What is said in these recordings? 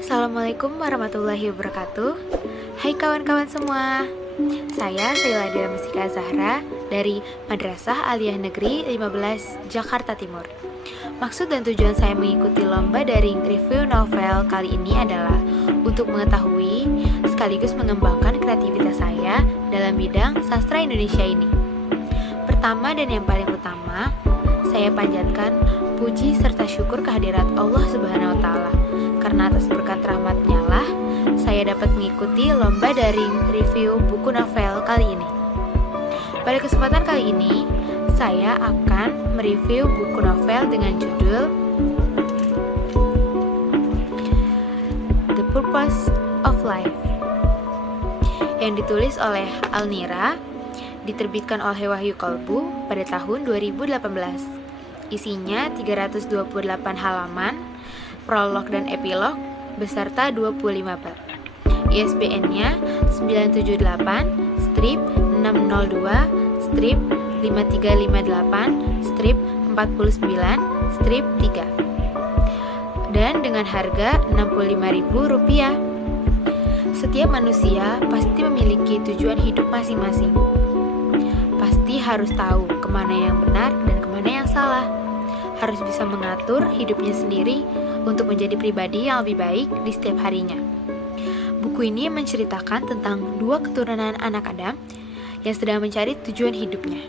Assalamualaikum warahmatullahi wabarakatuh. Hai kawan-kawan semua. Saya Saila Dila Mustika Zahra dari Madrasah Aliyah Negeri 15 Jakarta Timur. Maksud dan tujuan saya mengikuti lomba daring review novel kali ini adalah untuk mengetahui sekaligus mengembangkan kreativitas saya dalam bidang sastra Indonesia ini. Pertama dan yang paling utama, saya panjatkan puji serta syukur kehadirat Allah Subhanahu wa Ta'ala, karena atas berkat rahmat-Nya lah saya dapat mengikuti lomba daring review buku novel kali ini. Pada kesempatan kali ini, saya akan mereview buku novel dengan judul The Purpose of Life yang ditulis oleh Alnira, diterbitkan oleh Wahyu Kolbu pada tahun 2018. Isinya 328 halaman, prolog dan epilog beserta 25 bab. ISBN-nya 978-9358-5359-3 dan dengan harga Rp65.000. Setiap manusia pasti memiliki tujuan hidup masing-masing. Pasti harus tahu kemana yang benar dan kemana yang salah. Harus bisa mengatur hidupnya sendiri untuk menjadi pribadi yang lebih baik di setiap harinya. Buku ini menceritakan tentang dua keturunan anak Adam yang sedang mencari tujuan hidupnya.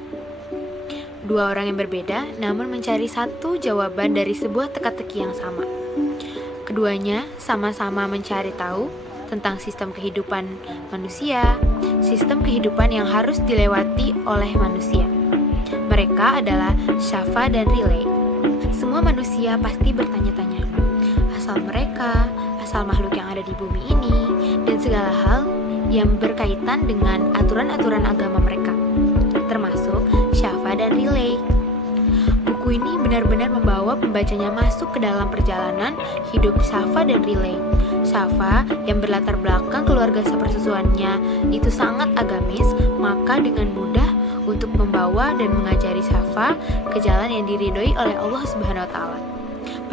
Dua orang yang berbeda namun mencari satu jawaban dari sebuah teka-teki yang sama. Keduanya sama-sama mencari tahu tentang sistem kehidupan manusia, sistem kehidupan yang harus dilewati oleh manusia. Mereka adalah Shafa dan Riley. Semua manusia pasti bertanya-tanya, asal mereka, asal makhluk yang ada di bumi ini, dan segala hal yang berkaitan dengan aturan-aturan agama mereka, termasuk Shafa dan Riley. Buku ini benar-benar membawa pembacanya masuk ke dalam perjalanan hidup Shafa dan Riley. Shafa yang berlatar belakang keluarga sepersusuannya itu sangat agamis, maka dengan mudah untuk membawa dan mengajari Shafa ke jalan yang diridhoi oleh Allah Subhanahu wa Ta'ala.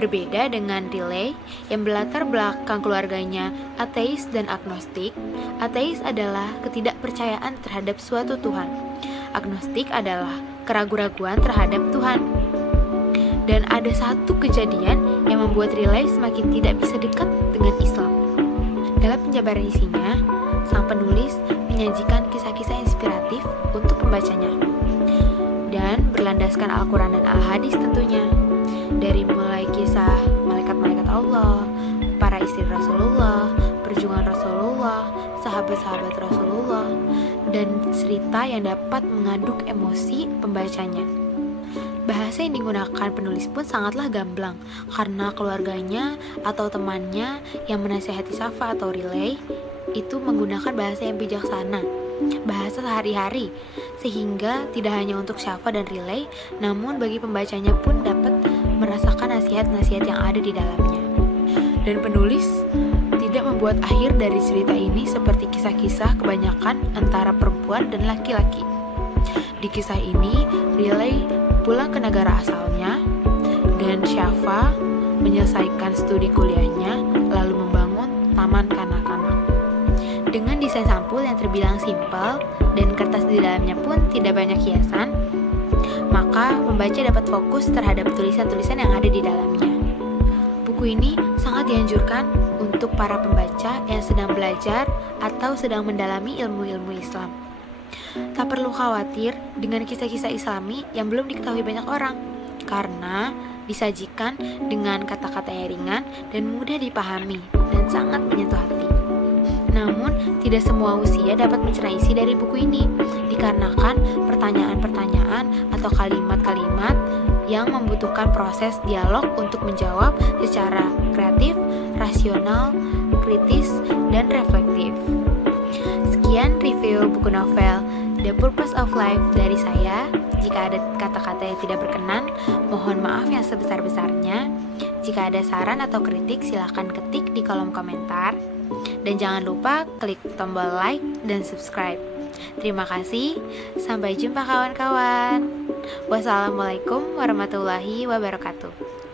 Berbeda dengan Riley yang berlatar belakang keluarganya ateis dan agnostik. Ateis adalah ketidakpercayaan terhadap suatu Tuhan. Agnostik adalah keraguan-raguan terhadap Tuhan. Dan ada satu kejadian yang membuat Riley semakin tidak bisa dekat dengan Islam. Dalam penjabaran isinya, sang penulis menyajikan kisah-kisah inspiratif untuk pembacanya dan berlandaskan Al-Quran dan Al-Hadis tentunya. Dari mulai kisah malaikat-malaikat Allah, para istri Rasulullah, perjuangan Rasulullah, sahabat-sahabat Rasulullah, dan cerita yang dapat mengaduk emosi pembacanya. Bahasa yang digunakan penulis pun sangatlah gamblang, karena keluarganya atau temannya yang menasihati Shafa atau Riley itu menggunakan bahasa yang bijaksana, bahasa sehari-hari, sehingga tidak hanya untuk Shafa dan Riley, namun bagi pembacanya pun dapat merasakan nasihat-nasihat yang ada di dalamnya. Dan penulis tidak membuat akhir dari cerita ini seperti kisah-kisah kebanyakan antara perempuan dan laki-laki. Di kisah ini, Riley pulang ke negara asalnya, dan Shafa menyelesaikan studi kuliahnya lalu membangun taman kanak-kanak. Dengan desain sampul yang terbilang simpel dan kertas di dalamnya pun tidak banyak hiasan, maka pembaca dapat fokus terhadap tulisan-tulisan yang ada di dalamnya. Buku ini sangat dianjurkan untuk para pembaca yang sedang belajar atau sedang mendalami ilmu-ilmu Islam. Tak perlu khawatir dengan kisah-kisah Islami yang belum diketahui banyak orang, karena disajikan dengan kata-kata yang ringan dan mudah dipahami dan sangat menyentuh hati. Namun, tidak semua usia dapat mencerna isi dari buku ini, dikarenakan pertanyaan-pertanyaan atau kalimat-kalimat yang membutuhkan proses dialog untuk menjawab secara kreatif, rasional, kritis, dan reflektif. Sekian review buku novel The Purpose of Life dari saya. Jika ada kata-kata yang tidak berkenan, mohon maaf yang sebesar-besarnya. Jika ada saran atau kritik, silahkan ketik di kolom komentar. Dan jangan lupa klik tombol like dan subscribe. Terima kasih, sampai jumpa kawan-kawan. Wassalamualaikum warahmatullahi wabarakatuh.